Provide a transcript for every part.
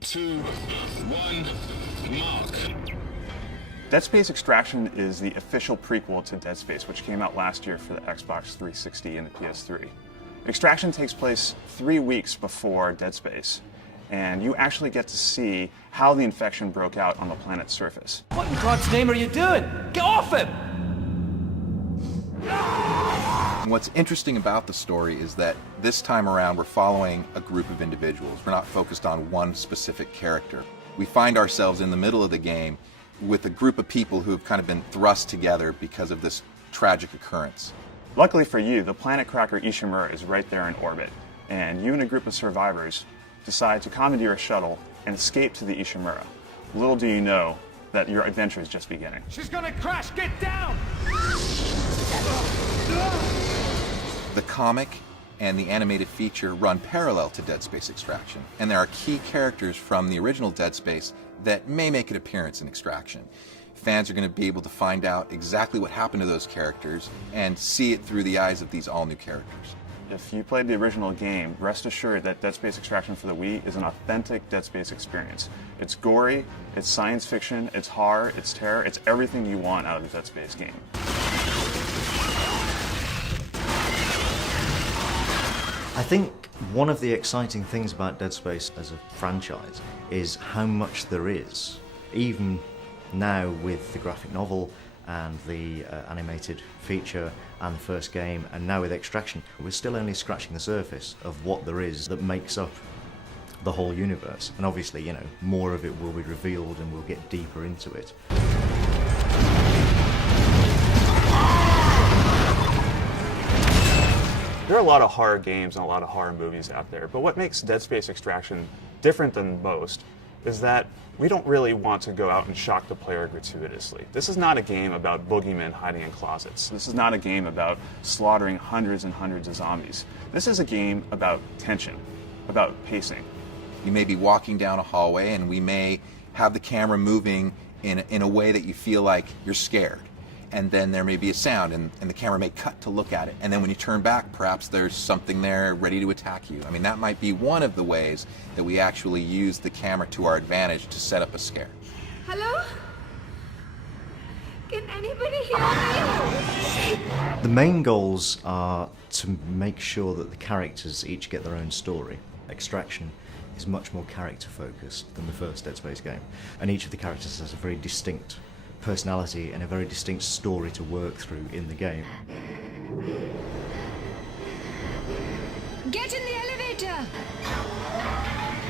2, 1, mark. Dead Space Extraction is the official prequel to Dead Space, which came out last year for the Xbox 360 and the PS3. Extraction takes place 3 weeks before Dead Space, and you actually get to see how the infection broke out on the planet's surface. What in God's name are you doing? Get off him! What's interesting about the story is that this time around we're following a group of individuals. We're not focused on one specific character. We find ourselves in the middle of the game with a group of people who have kind of been thrust together because of this tragic occurrence. Luckily for you, the planet cracker Ishimura is right there in orbit, and you and a group of survivors decide to commandeer a shuttle and escape to the Ishimura. Little do you know that your adventure is just beginning. She's gonna crash! Get down! The comic and the animated feature run parallel to Dead Space Extraction, and there are key characters from the original Dead Space that may make an appearance in Extraction. Fans are going to be able to find out exactly what happened to those characters and see it through the eyes of these all-new characters. If you played the original game, rest assured that Dead Space Extraction for the Wii is an authentic Dead Space experience. It's gory, it's science fiction, it's horror, it's terror, it's everything you want out of the Dead Space game. I think one of the exciting things about Dead Space as a franchise is how much there is. Even now with the graphic novel and the animated feature and the first game, and now with Extraction, we're still only scratching the surface of what there is that makes up the whole universe. And obviously, you know, more of it will be revealed and we'll get deeper into it. There are a lot of horror games and a lot of horror movies out there, but what makes Dead Space Extraction different than most is that we don't really want to go out and shock the player gratuitously. This is not a game about boogeymen hiding in closets. This is not a game about slaughtering hundreds and hundreds of zombies. This is a game about tension, about pacing. You may be walking down a hallway and we may have the camera moving in a way that you feel like you're scared. And then there may be a sound and the camera may cut to look at it. And then when you turn back, perhaps there's something there ready to attack you. I mean, that might be one of the ways that we actually use the camera to our advantage to set up a scare. Hello? Can anybody hear me? The main goals are to make sure that the characters each get their own story. Extraction is much more character focused than the first Dead Space game. And each of the characters has a very distinct personality and a very distinct story to work through in the game. Get in the elevator!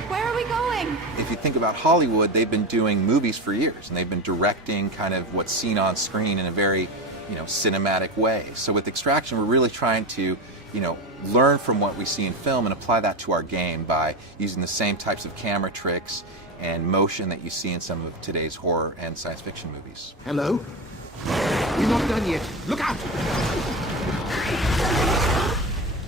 Where are we going? If you think about Hollywood, they've been doing movies for years, and they've been directing kind of what's seen on screen in a very, cinematic way. So with Extraction, we're really trying to, learn from what we see in film and apply that to our game by using the same types of camera tricks and motion that you see in some of today's horror and science fiction movies. Hello? We're not done yet. Look out!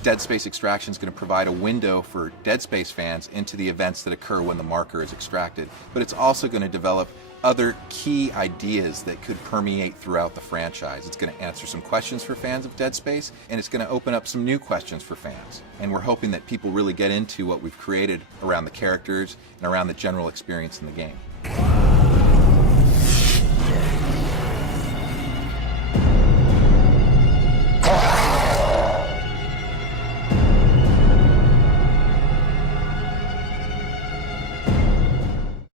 Dead Space Extraction is going to provide a window for Dead Space fans into the events that occur when the marker is extracted, but it's also going to develop other key ideas that could permeate throughout the franchise. It's going to answer some questions for fans of Dead Space, and it's going to open up some new questions for fans. And we're hoping that people really get into what we've created around the characters and around the general experience in the game.